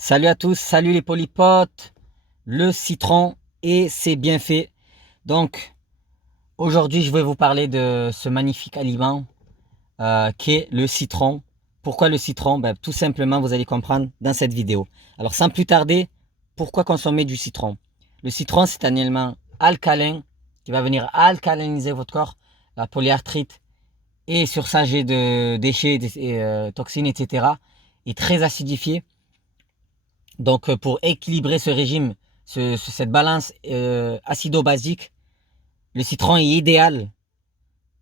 Salut à tous, salut les polypotes, le citron et ses bienfaits. Donc aujourd'hui je vais vous parler de ce magnifique aliment qui est le citron. Pourquoi le citron? Tout simplement vous allez comprendre dans cette vidéo. Alors sans plus tarder, pourquoi consommer du citron? Le citron c'est un aliment alcalin qui va venir alcaliniser votre corps, la polyarthrite et surchargé de déchets, toxines, etc. est très acidifié. Donc pour équilibrer ce régime, cette balance acido-basique, le citron est idéal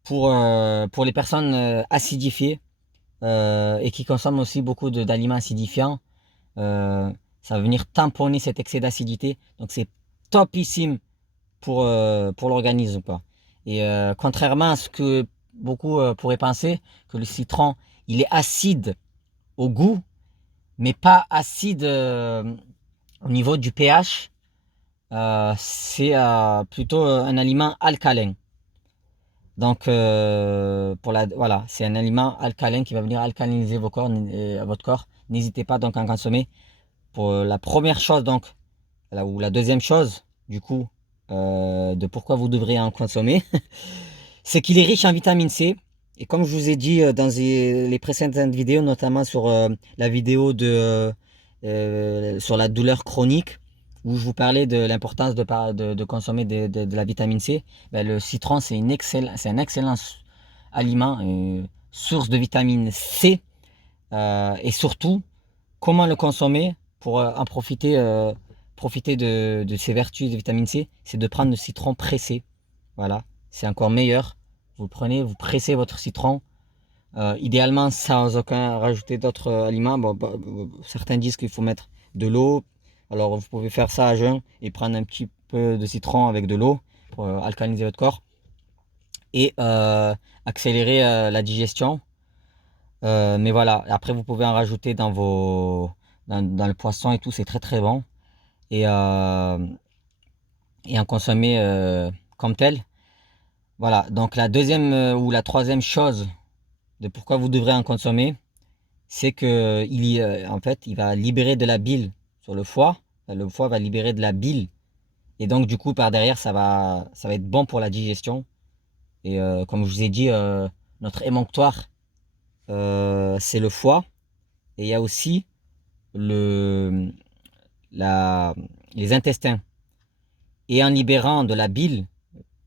pour les personnes acidifiées et qui consomment aussi beaucoup d'aliments acidifiants. Euh, Ça va venir tamponner cet excès d'acidité. Donc c'est topissime pour l'organisme, quoi. Et contrairement à ce que beaucoup pourraient penser, que le citron, il est acide au goût, mais pas acide au niveau du pH. C'est plutôt un aliment alcalin. Donc, voilà, c'est un aliment alcalin qui va venir alcaliniser votre corps. N'hésitez pas donc à en consommer. Pour la première chose, donc, ou la deuxième chose, du coup, de pourquoi vous devrez en consommer, c'est qu'il est riche en vitamine C. Et comme je vous ai dit dans les précédentes vidéos, notamment sur la vidéo sur la douleur chronique, où je vous parlais de l'importance de consommer de la vitamine C, le citron, c'est un excellent aliment, source de vitamine C. Et surtout, comment le consommer pour en profiter de ces vertus de vitamine C, c'est de prendre le citron pressé. Voilà, c'est encore meilleur. Vous le prenez, vous pressez votre citron, idéalement sans aucun rajouter d'autres aliments. Certains disent qu'il faut mettre de l'eau. Alors vous pouvez faire ça à jeun et prendre un petit peu de citron avec de l'eau pour alcaliniser votre corps et accélérer la digestion. Mais voilà, après vous pouvez en rajouter dans le poisson et tout, c'est très très bon. Et, et en consommer comme tel. Voilà, donc la deuxième ou la troisième chose de pourquoi vous devrez en consommer, c'est que en fait, il va libérer de la bile sur le foie. Le foie va libérer de la bile. Et donc, du coup, par derrière, ça va être bon pour la digestion. Et comme je vous ai dit, notre émonctoire, c'est le foie. Et il y a aussi le, la, les intestins. Et en libérant de la bile,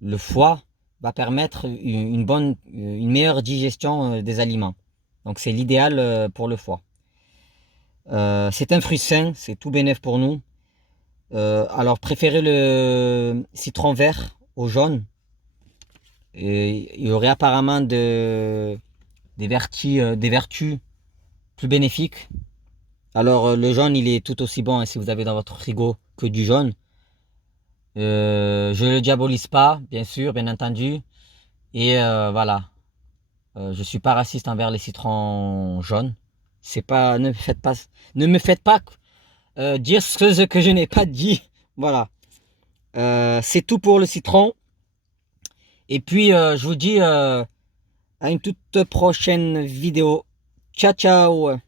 le foie va permettre une meilleure digestion des aliments. Donc c'est l'idéal pour le foie. C'est un fruit sain, c'est tout bénef pour nous. Alors préférez le citron vert au jaune. Et il y aurait apparemment des vertus plus bénéfiques. Alors le jaune il est tout aussi bon hein, si vous avez dans votre frigo que du jaune. Je le diabolise pas, bien sûr, bien entendu. Et voilà, je suis pas raciste envers les citrons jaunes. C'est pas, ne me faites pas dire ce que je n'ai pas dit. Voilà. C'est tout pour le citron. Et puis, je vous dis à une toute prochaine vidéo. Ciao, ciao.